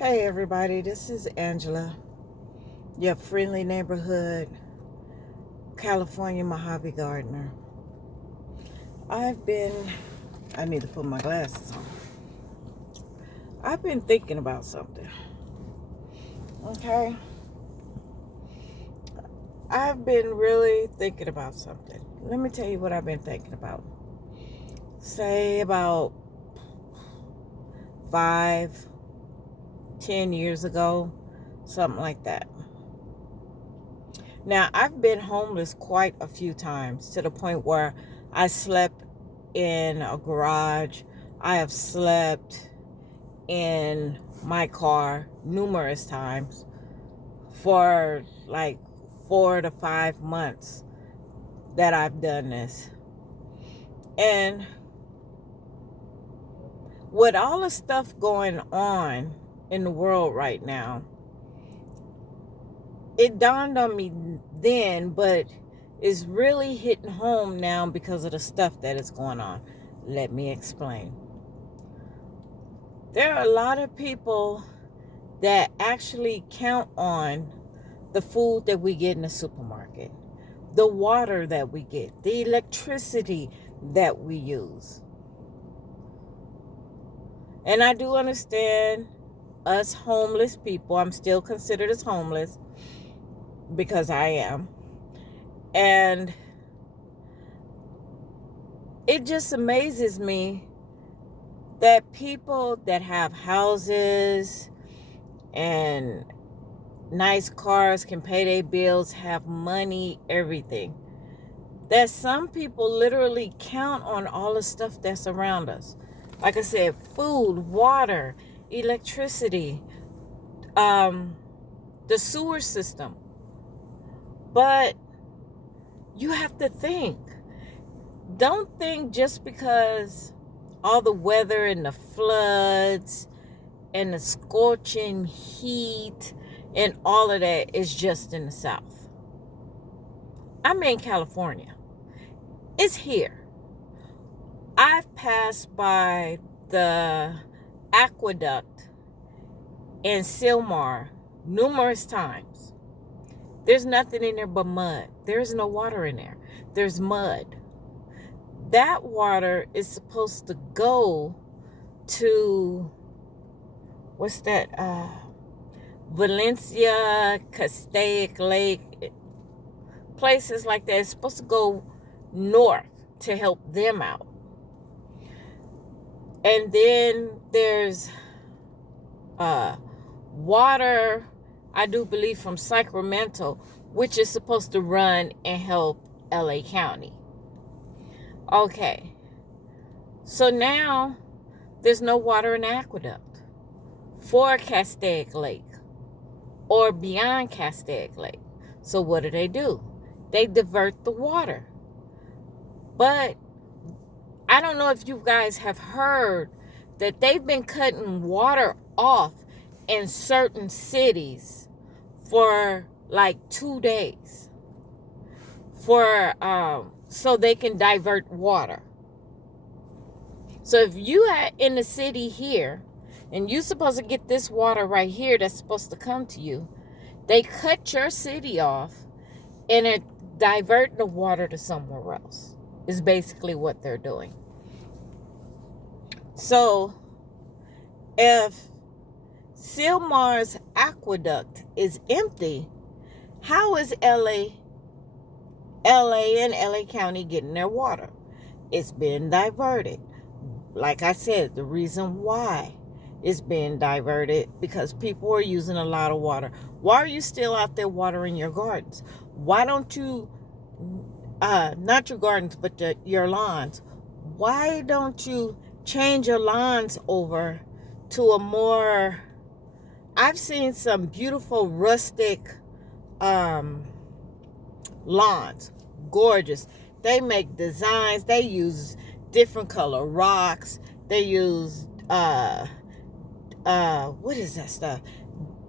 Hey everybody, this is Angela, your friendly neighborhood California Mojave gardener. I've been, I need to put my glasses on. I've been thinking about something, okay? I've been really thinking about something. Let me tell you what I've been thinking about. Say about 5, 10 years ago, something like that. Now, I've been homeless quite a few times to the point where I slept in a garage. I have slept in my car numerous times for like 4 to 5 months that I've done this. And with all the stuff going on in the world right now, it dawned on me then, but it's really hitting home now because of the stuff that is going on. Let me explain. There are a lot of people that actually count on the food that we get in the supermarket, the water that we get, the electricity that we use. And I do understand us homeless people. I'm still considered as homeless because I am. And it just amazes me that people that have houses and nice cars, can pay their bills, have money, everything, that some people literally count on all the stuff that's around us. Like I said, food, water, electricity, the sewer system. But you have to think. Don't think just because all the weather and the floods and the scorching heat and all of that is just in the South. I'm in California. It's here. I've passed by the aqueduct in Sylmar numerous times. There's nothing in there but mud. There's no water in there. There's mud. That water is supposed to go to, what's that? Valencia, Castaic Lake, places like that. It's supposed to go north to help them out. And then there's water, I do believe, from Sacramento, which is supposed to run and help LA County. Okay, so now there's no water in the aqueduct for Castaic Lake or beyond Castaic Lake. So what do? They divert the water. But I don't know if you guys have heard that they've been cutting water off in certain cities for like 2 days for so they can divert water. So if you are in the city here and you're supposed to get this water right here that's supposed to come to you, they cut your city off and it divert the water to somewhere else. Is basically what they're doing. So if Sylmar's aqueduct is empty, how is LA and LA County getting their water? It's been diverted. Like I said, the reason why it's being diverted because people are using a lot of water. Why are you still out there watering your gardens? Why don't you, not your gardens, but your lawns? Why don't you change your lawns over to a more, I've seen some beautiful rustic lawns, gorgeous. They make designs. They use different color rocks. They use what is that stuff?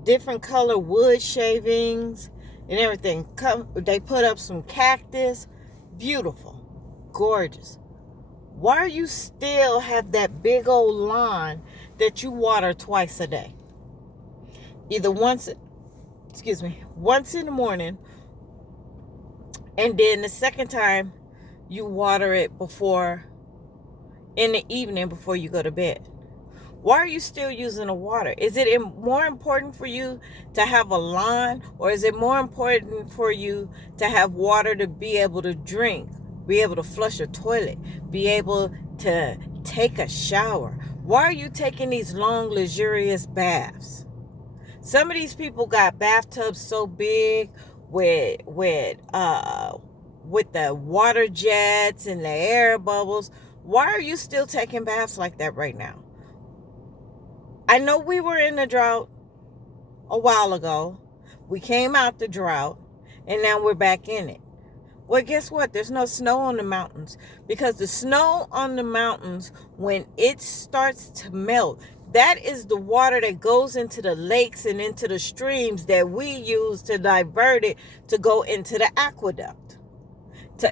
Different color wood shavings and everything. They put up some cactus. Beautiful, gorgeous. Why do you still have that big old lawn that you water twice a day? either once in the morning, and then the second time you water it in the evening before you go to bed. Why are you still using the water? Is it more important for you to have a lawn, or is it more important for you to have water to be able to drink, be able to flush a toilet, be able to take a shower? Why are you taking these long, luxurious baths? Some of these people got bathtubs so big with the water jets and the air bubbles. Why are you still taking baths like that right now? I know we were in a drought a while ago. We came out the drought, and now we're back in it. Well, guess what? There's no snow on the mountains, because the snow on the mountains, when it starts to melt, that is the water that goes into the lakes and into the streams that we use to divert it to go into the aqueduct,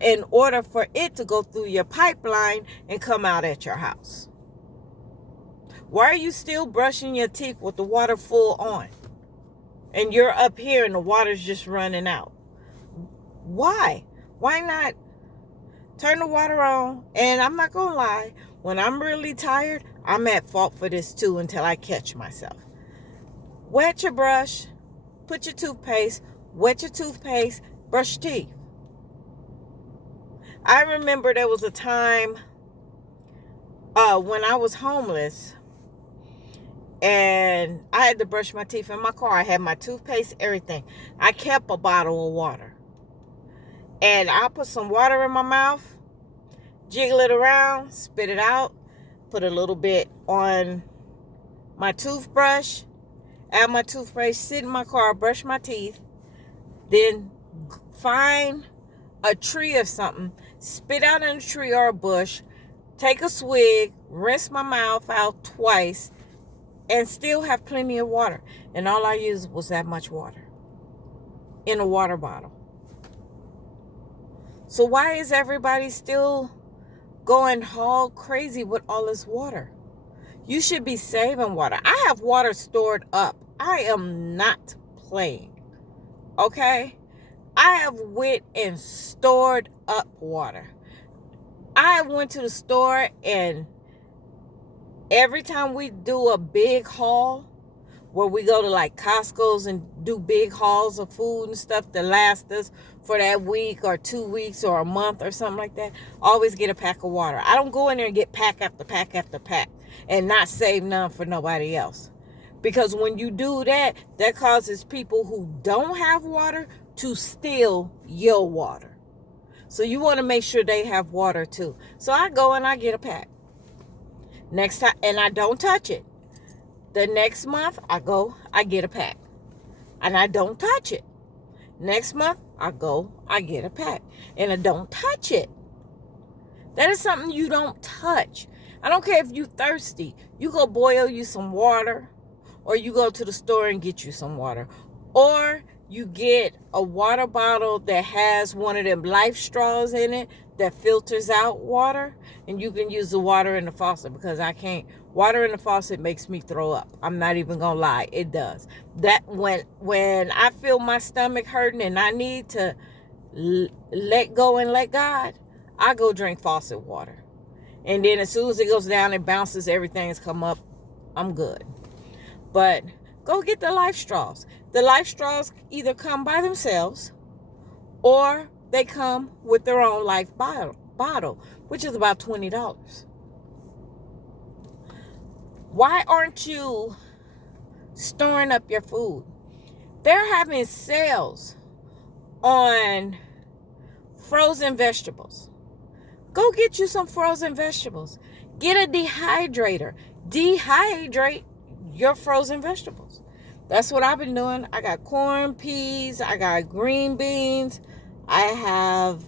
in order for it to go through your pipeline and come out at your house. Why are you still brushing your teeth with the water full on? And you're up here and the water's just running out. Why? Why not turn the water on? And I'm not going to lie, when I'm really tired, I'm at fault for this too until I catch myself. Wet your brush, put your toothpaste, wet your toothpaste, brush your teeth. I remember there was a time when I was homeless, and I had to brush my teeth in my car. I had my toothpaste, everything. I kept a bottle of water. And I put some water in my mouth, jiggle it around, spit it out, put a little bit on my toothbrush, add my toothpaste, sit in my car, brush my teeth, then find a tree or something, spit out in a tree or a bush, take a swig, rinse my mouth out twice, and still have plenty of water. And all I used was that much water in a water bottle. So why is everybody still going hog crazy with all this water? You should be saving water. I have water stored up. I am not playing. Okay? I have went and stored up water. I went to the store, and every time we do a big haul, where we go to like Costco's and do big hauls of food and stuff to last us for that week or 2 weeks or a month or something like that, always get a pack of water. I don't go in there and get pack after pack after pack and not save none for nobody else. Because when you do that, that causes people who don't have water to steal your water. So you want to make sure they have water too. So I go and I get a pack. Next time, and I don't touch it. The next month, I go, I get a pack. And I don't touch it. Next month, I go, I get a pack. And I don't touch it. That is something you don't touch. I don't care if you're thirsty. You go boil you some water. Or you go to the store and get you some water. Or you get a water bottle that has one of them life straws in it that filters out water. And you can use the water in the faucet, because I can't. Water in the faucet makes me throw up. I'm not even going to lie. It does. That when I feel my stomach hurting and I need to let go and let God, I go drink faucet water. And then as soon as it goes down, it bounces, everything's come up. I'm good. But go get the life straws. The life straws either come by themselves or they come with their own life bottle, which is about $20. Why aren't you storing up your food? They're having sales on frozen vegetables. Go get you some frozen vegetables. Get a dehydrator. Dehydrate your frozen vegetables. That's what I've been doing. I got corn, peas, I got green beans, I have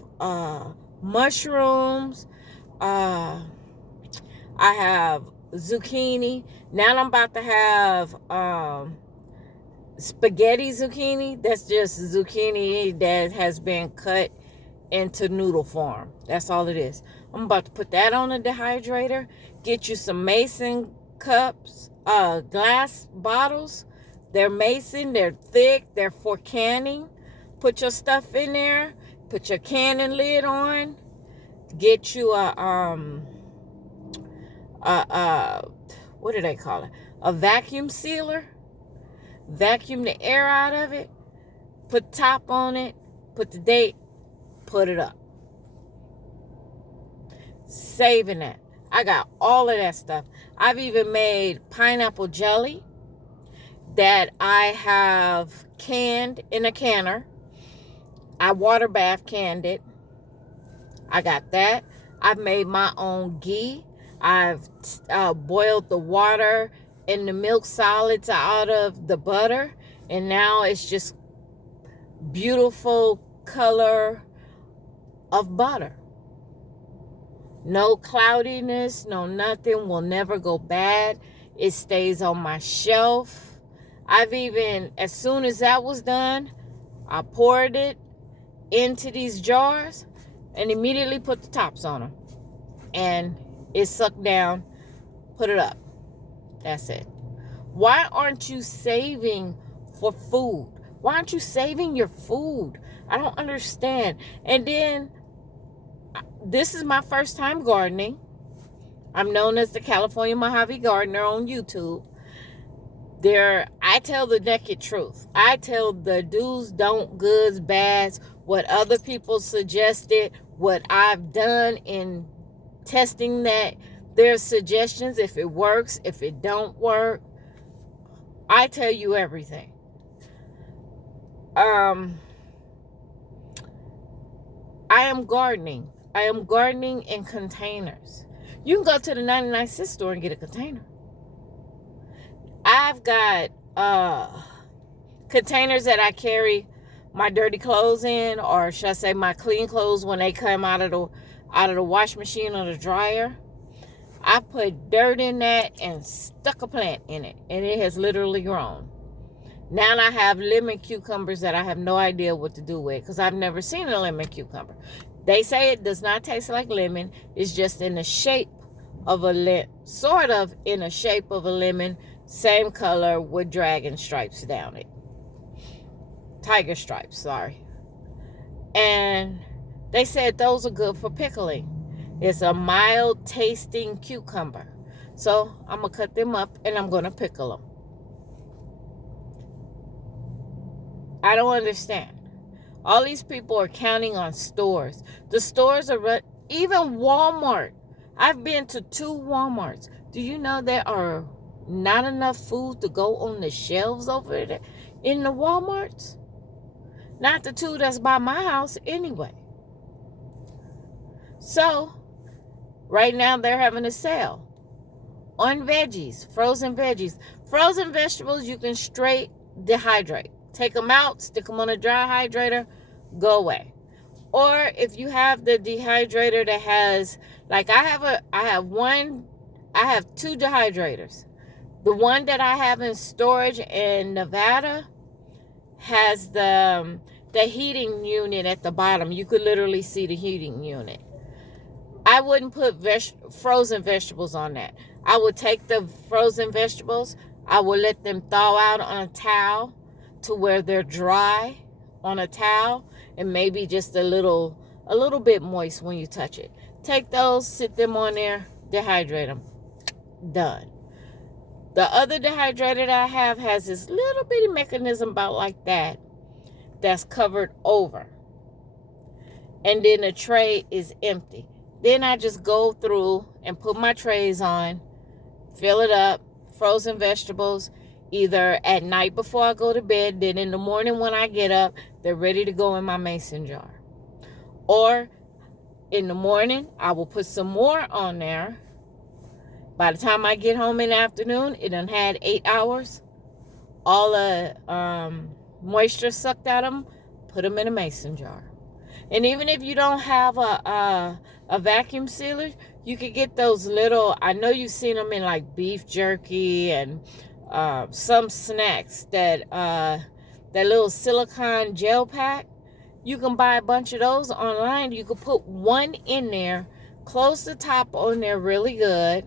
mushrooms, I have zucchini. Now I'm about to have spaghetti zucchini. That's just zucchini that has been cut into noodle form. That's all it is. I'm about to put that on the dehydrator. Get you some mason cups, glass bottles. They're mason, they're thick, they're for canning. Put your stuff in there, put your canning lid on, get you a what do they call it? A vacuum sealer. Vacuum the air out of it, put top on it, put the date, put it up. Saving that. I got all of that stuff. I've even made pineapple jelly that I have canned in a canner. I water bath canned it. I got that. I've made my own ghee. I've boiled the water and the milk solids out of the butter, and now it's just beautiful color of butter. No cloudiness, no nothing, will never go bad. It stays on my shelf. I've even, as soon as that was done, I poured it into these jars and immediately put the tops on them. And it sucked down, put it up. That's it. Why aren't you saving for food? Why aren't you saving your food? I don't understand. And then, this is my first time gardening. I'm known as the California Mojave Gardener on YouTube. I tell the naked truth. I tell the do's, don't, goods, bads, what other people suggested, what I've done in testing that. There's suggestions, if it works, if it don't work. I tell you everything. I am gardening. I am gardening in containers. You can go to the 99-cent store and get a container. I've got containers that I carry my dirty clothes in, or should I say my clean clothes when they come out of the wash machine or the dryer. I put dirt in that and stuck a plant in it, and it has literally grown. Now I have lemon cucumbers that I have no idea what to do with, because I've never seen a lemon cucumber. They say it does not taste like lemon. It's just in the shape of a lemon, sort of in a shape of a lemon, same color with dragon stripes down it. Tiger stripes, sorry. And they said those are good for pickling. It's a mild tasting cucumber. So I'm going to cut them up and I'm going to pickle them. I don't understand. All these people are counting on stores. The stores are even Walmart. I've been to 2 Walmarts. Do you know there are not enough food to go on the shelves over there in the Walmarts? Not the 2 that's by my house anyway. So, right now they're having a sale on veggies, frozen veggies. Frozen vegetables you can straight dehydrate. Take them out, stick them on a dry hydrator, go away. Or if you have the dehydrator that has, like I have 2 dehydrators. The one that I have in storage in Nevada has the heating unit at the bottom. You could literally see the heating unit. I wouldn't put frozen vegetables on that. I would take the frozen vegetables, I would let them thaw out on a towel to where they're dry on a towel and maybe just a little bit moist when you touch it. Take those, sit them on there, dehydrate them. Done. The other dehydrator that I have has this little bitty mechanism about like that that's covered over. And then the tray is empty. Then I just go through and put my trays on, fill it up, frozen vegetables, either at night before I go to bed, then in the morning when I get up, they're ready to go in my mason jar. Or in the morning, I will put some more on there. By the time I get home in the afternoon, it done had 8 hours. All the moisture sucked out of them, put them in a mason jar. And even if you don't have a vacuum sealer, you could get those little, I know you've seen them in like beef jerky and some snacks, that little silicone gel pack. You can buy a bunch of those online. You can put one in there, close the top on there really good,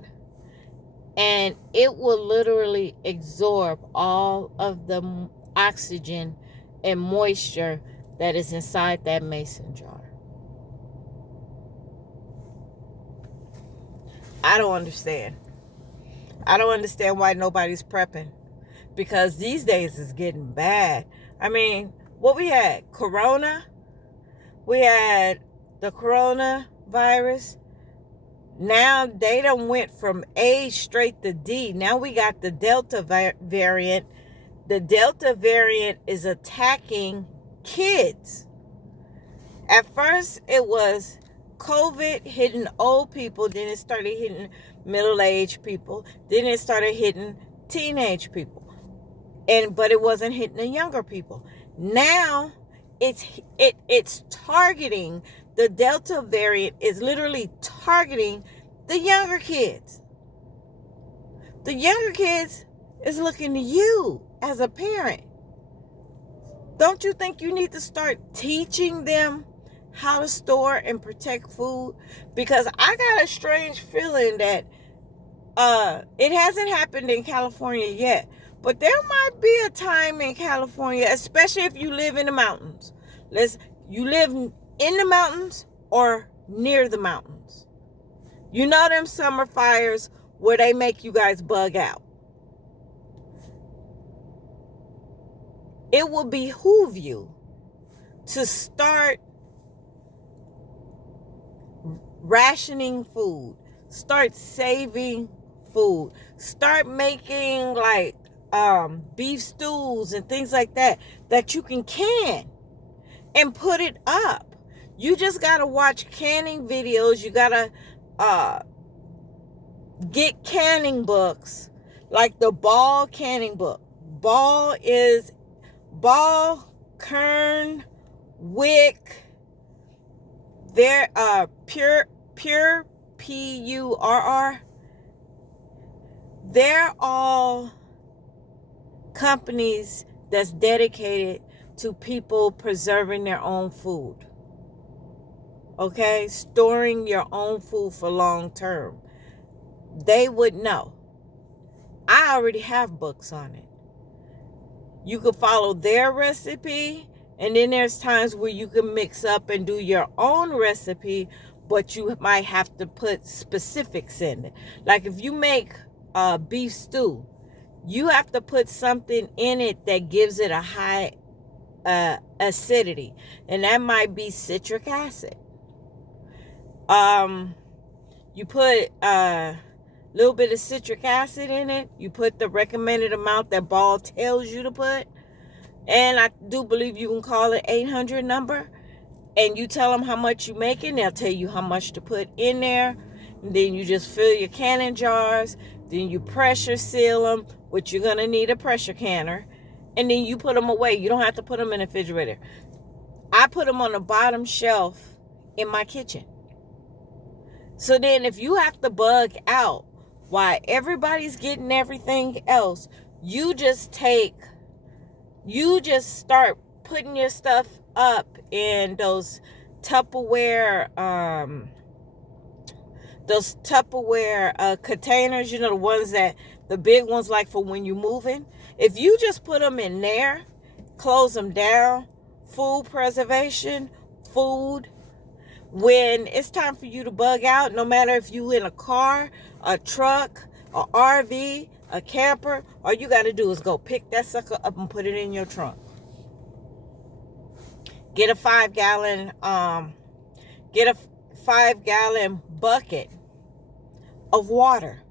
and it will literally absorb all of the oxygen and moisture that is inside that mason jar. I don't understand. I don't understand why nobody's prepping, because these days it's getting bad. I mean, what we had? Corona. We had the coronavirus. Now they done went from A straight to D. Now we got the Delta variant. The Delta variant is attacking kids. At first, it was COVID hitting old people. Then it started hitting middle-aged people. Then it started hitting teenage people. But it wasn't hitting the younger people. Now, it's targeting, the Delta variant is literally targeting the younger kids. The younger kids is looking to you as a parent. Don't you think you need to start teaching them how to store and protect food? Because I got a strange feeling that it hasn't happened in California yet, but there might be a time in California, especially if you live in the mountains. You live in the mountains or near the mountains. You know them summer fires where they make you guys bug out. It will behoove you to start rationing food, start saving food, start making like beef stews and things like that you can and put it up. You just gotta watch canning videos. You gotta get canning books, like the Ball canning book. Ball, Kern, Wick, they're Pure, Purr. They're all companies that's dedicated to people preserving their own food. Okay? Storing your own food for long term. They would know. I already have books on it. You could follow their recipe, and then there's times where you can mix up and do your own recipe, but you might have to put specifics in it. Like if you make beef stew, you have to put something in it that gives it a high acidity, and that might be citric acid. You put a little bit of citric acid in it. You put the recommended amount that Ball tells you to put, and I do believe you can call it 800 number, and you tell them how much you making. They'll tell you how much to put in there, and then you just fill your canning jars. Then you pressure seal them, which you're gonna need a pressure canner, and then you put them away. You don't have to put them in the refrigerator. I put them on the bottom shelf in my kitchen. So then if you have to bug out while everybody's getting everything else, you just start putting your stuff up in those Tupperware containers, you know, the ones the big ones, like for when you're moving. If you just put them in there, close them down, food preservation, food, when it's time for you to bug out, no matter if you in a car, a truck, a RV, a camper, all you got to do is go pick that sucker up and put it in your trunk. Get a 5-gallon bucket of water.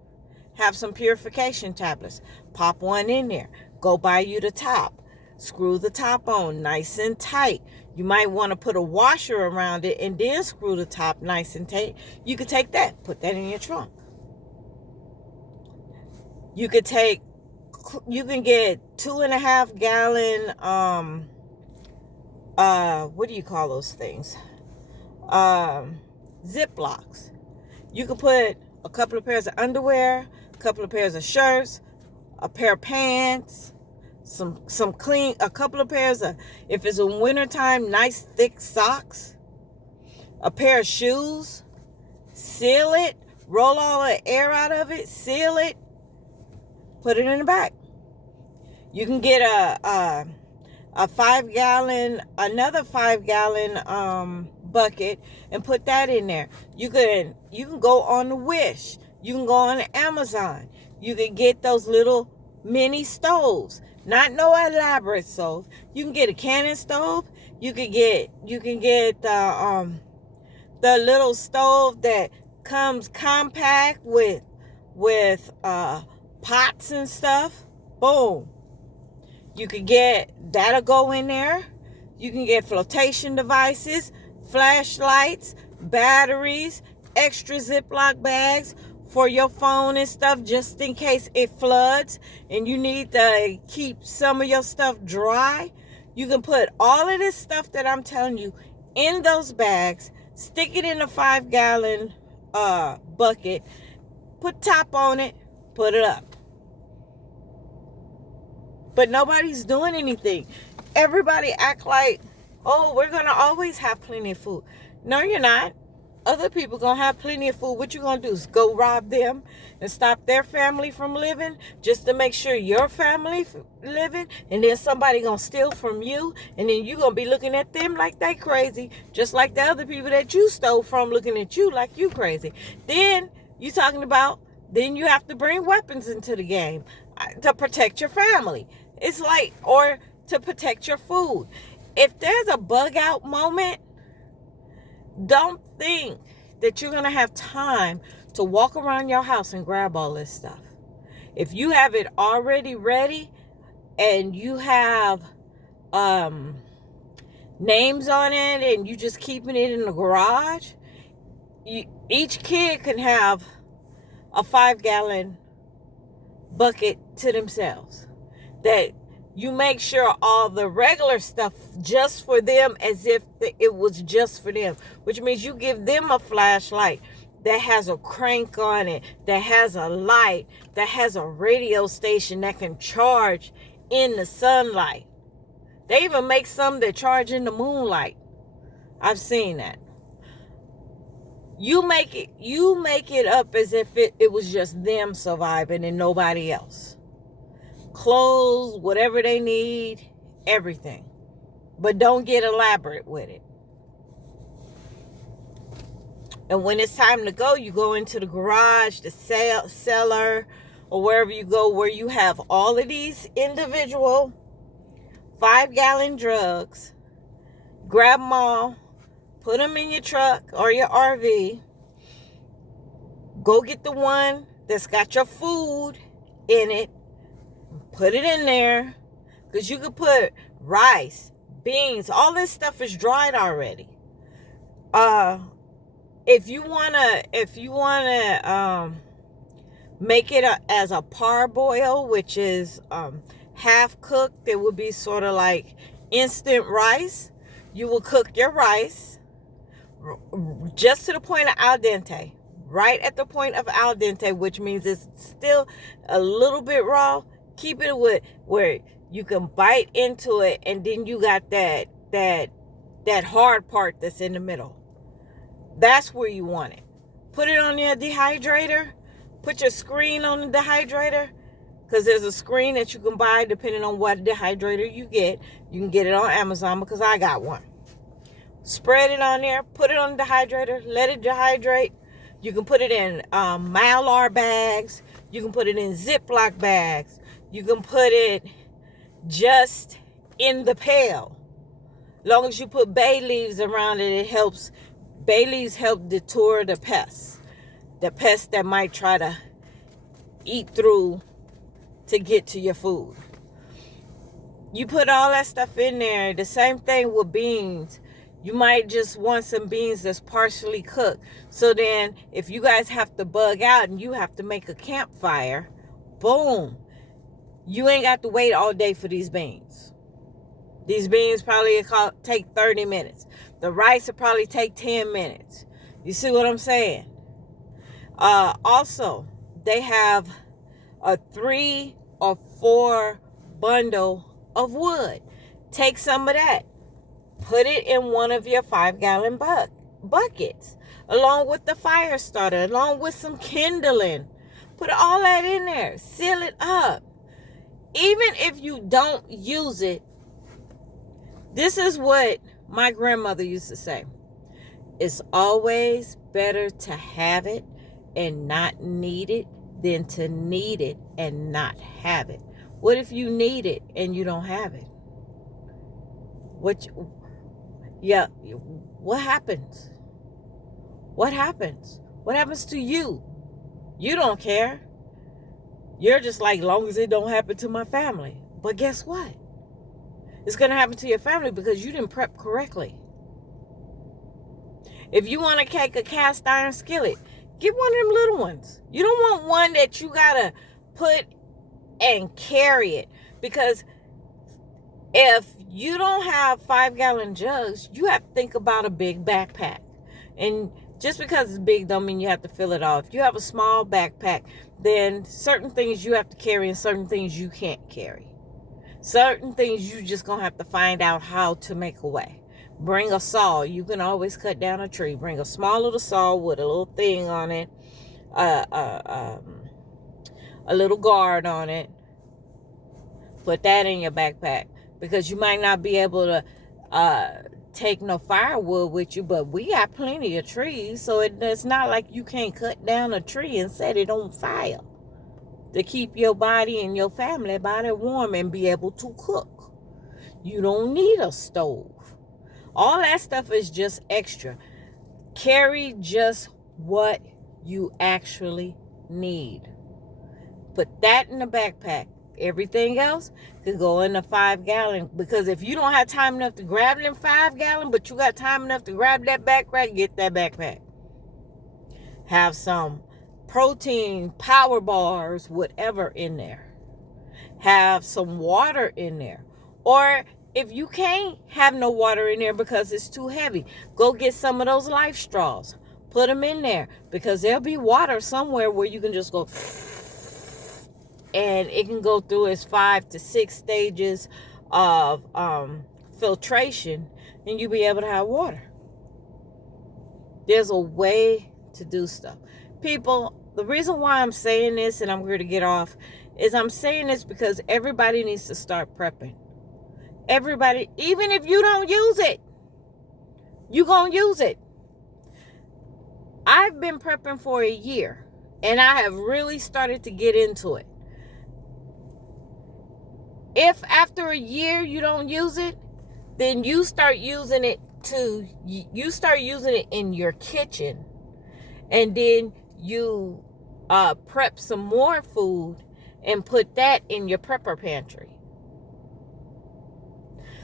Have some purification tablets. Pop one in there. Go buy you the top. Screw the top on nice and tight. You might want to put a washer around it and then screw the top nice and tight. You could take that, put that in your trunk. You can get 2.5 gallon, what do you call those things? Ziplocs. You could put a couple of pairs of underwear, a couple of pairs of shirts, a pair of pants, some clean, a couple of pairs of, if it's in wintertime, nice thick socks, a pair of shoes, seal it, roll all the air out of it, seal it, Put it in the back. You can get a 5-gallon, another 5-gallon bucket and put that in there. You can go on the Wish. You can go on Amazon. You can get those little mini stoves. Not no elaborate stove. You can get a cannon stove. You can get the little stove that comes compact with pots and stuff. Boom. You can get, that'll go in there. You can get flotation devices, flashlights, batteries, extra Ziploc bags for your phone and stuff, just in case it floods and you need to keep some of your stuff dry. You can put all of this stuff that I'm telling you in those bags, stick it in a 5-gallon bucket, put top on it, put it up. But nobody's doing anything. Everybody act like, oh, we're going to always have plenty of food. No, you're not. Other people going to have plenty of food. What you going to do is go rob them and stop their family from living just to make sure your family living, and then somebody going to steal from you, and then you going to be looking at them like they crazy, just like the other people that you stole from looking at you like you crazy. Then you talking about, then you have to bring weapons into the game to protect your family. It's like, or to protect your food. If there's a bug out moment, don't think that you're going to have time to walk around your house and grab all this stuff. If you have it already ready and you have names on it and you just keeping it in the garage, each kid can have a 5-gallon bucket to themselves. That you make sure all the regular stuff just for them, as if it was just for them, which means you give them a flashlight that has a crank on it, that has a light, that has a radio station that can charge in the sunlight. They even make some that charge in the moonlight. I've seen that. You make it up as if it was just them surviving and nobody else. Clothes, whatever they need, everything. But don't get elaborate with it. And when it's time to go, you go into the garage, the cellar, or wherever you go, where you have all of these individual 5-gallon drugs. Grab them all, put them in your truck or your RV. Go get the one that's got your food in it. Put it in there, because you could put rice, beans, all this stuff is dried already. If you wanna make it as a parboil, which is half cooked, it would be sort of like instant rice. You will cook your rice just to the point of al dente, right at the point of al dente, which means it's still a little bit raw. Keep it with where you can bite into it, and then you got that hard part that's in the middle. That's where you want it. Put it on your dehydrator. Put your screen on the dehydrator, because there's a screen that you can buy depending on what dehydrator you get. You can get it on Amazon, because I got one. Spread it on there. Put it on the dehydrator. Let it dehydrate. You can put it in Mylar bags. You can put it in Ziploc bags. You can put it just in the pail. Long as you put bay leaves around it, it helps. Bay leaves help deter the pests. The pests that might try to eat through to get to your food. You put all that stuff in there. The same thing with beans. You might just want some beans that's partially cooked. So then if you guys have to bug out and you have to make a campfire, boom. You ain't got to wait all day for these beans. These beans probably take 30 minutes. The rice will probably take 10 minutes. You see what I'm saying? Also, they have a 3 or 4 bundle of wood. Take some of that. Put it in one of your 5-gallon buckets, along with the fire starter, along with some kindling. Put all that in there. Seal it up. Even if you don't use it, this is what my grandmother used to say. It's always better to have it and not need it than to need it and not have it. What if you need it and you don't have it? What happens? What happens? What happens to you? You don't care. You're just like, long as it don't happen to my family. But guess what? It's going to happen to your family because you didn't prep correctly. If you want to take a cast iron skillet, get one of them little ones. You don't want one that you got to put and carry it. Because if you don't have 5-gallon jugs, you have to think about a big backpack. And just because it's big don't mean you have to fill it all. If you have a small backpack, then certain things you have to carry and certain things you can't carry. Certain things you just going to have to find out how to make a way. Bring a saw. You can always cut down a tree. Bring a small little saw with a little thing on it. A little guard on it. Put that in your backpack. Because you might not be able to take no firewood with you, but we got plenty of trees, so it's not like you can't cut down a tree and set it on fire to keep your body and your family body warm and be able to cook. You don't need a stove. All that stuff is just extra. Carry just what you actually need. Put that in the backpack. Everything else could go in a 5-gallon, because if you don't have time enough to grab them 5-gallon, but you got time enough to grab that backpack, get that backpack. Have some protein, power bars, whatever in there. Have some water in there. Or if you can't have no water in there because it's too heavy, go get some of those life straws. Put them in there, because there'll be water somewhere where you can just go, and it can go through its 5 to 6 stages of filtration, and you'll be able to have water. There's a way to do stuff. People, the reason why I'm saying this, and I'm going to get off, is I'm saying this because everybody needs to start prepping. Everybody, even if you don't use it, you're going to use it. I've been prepping for a year, and I have really started to get into it. If after a year you don't use it, then you start using it in your kitchen, and then you prep some more food and put that in your prepper pantry.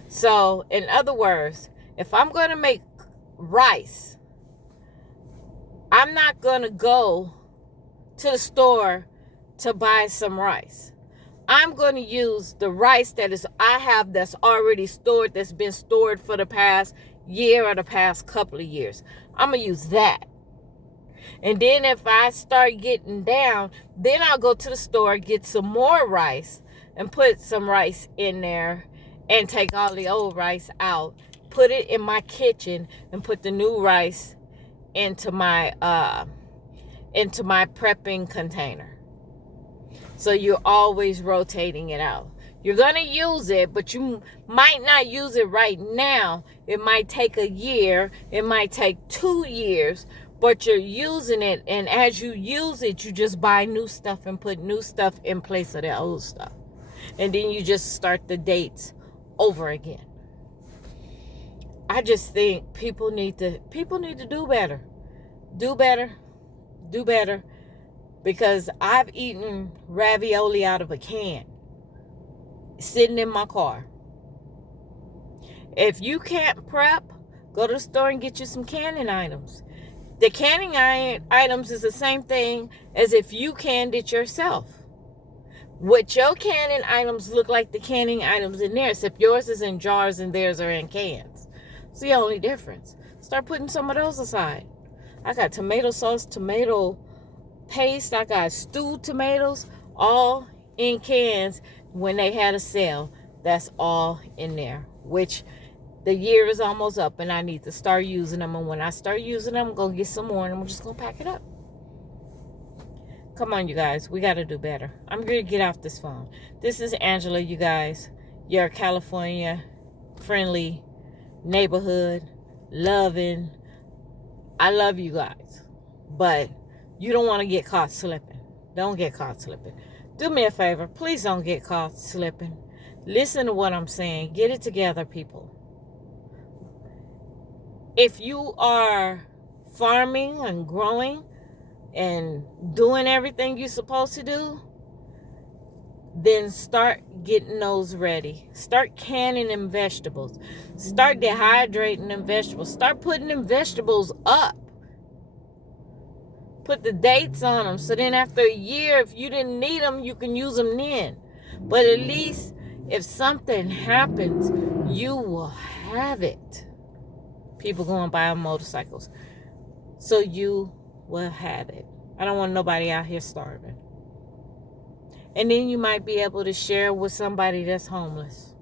So, in other words, if I'm going to make rice, I'm not going to go to the store to buy some rice. I'm going to use the rice I have that's already stored, that's been stored for the past year or the past couple of years. I'm going to use that. And then if I start getting down, then I'll go to the store, get some more rice, and put some rice in there, and take all the old rice out, put it in my kitchen, and put the new rice into my prepping container. So you're always rotating it out. You're going to use it, but you might not use it right now. It might take a year. It might take 2 years, but you're using it. And as you use it, you just buy new stuff and put new stuff in place of the old stuff. And then you just start the dates over again. I just think people need to do better. Do better. Because I've eaten ravioli out of a can, sitting in my car. If you can't prep, go to the store and get you some canning items. The canning items is the same thing as if you canned it yourself. What your canning items look like the canning items in there, except yours is in jars and theirs are in cans. It's the only difference. Start putting some of those aside. I got tomato sauce, tomato paste, I got stewed tomatoes, all in cans when they had a sale. That's all in there, which the year is almost up and I need to start using them. And when I start using them, I'm going to get some more and I'm just going to pack it up. Come on, you guys. We got to do better. I'm going to get off this phone. This is Angela, you guys. Your California-friendly neighborhood, loving. I love you guys. But you don't want to get caught slipping. Don't get caught slipping. Do me a favor. Please don't get caught slipping. Listen to what I'm saying. Get it together, people. If you are farming and growing and doing everything you're supposed to do, then start getting those ready. Start canning them vegetables. Start dehydrating them vegetables. Start putting them vegetables up. Put the dates on them, so then after a year, if you didn't need them, you can use them then. But at least if something happens, you will have it. People going by on motorcycles. So you will have it. I don't want nobody out here starving. And then you might be able to share with somebody that's homeless.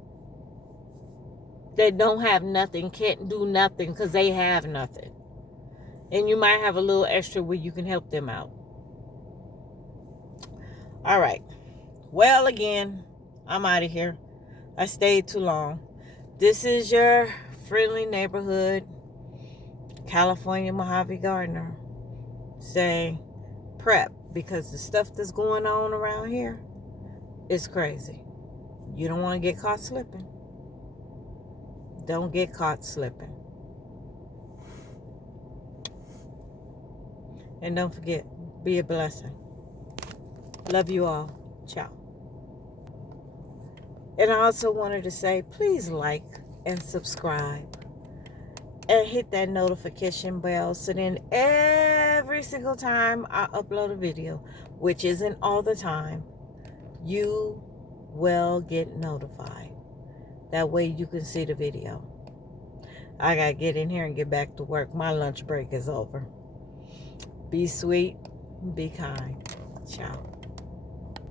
That don't have nothing, can't do nothing because they have nothing. And you might have a little extra where you can help them out. All right. Well, again, I'm out of here. I stayed too long. This is your friendly neighborhood California Mojave Gardener saying prep, because the stuff that's going on around here is crazy. You don't want to get caught slipping. Don't get caught slipping. And don't forget, be a blessing. Love you all. Ciao. And I also wanted to say, please like and subscribe. And hit that notification bell, so then every single time I upload a video, which isn't all the time, you will get notified. That way you can see the video. I gotta get in here and get back to work. My lunch break is over. Be sweet, be kind. Ciao.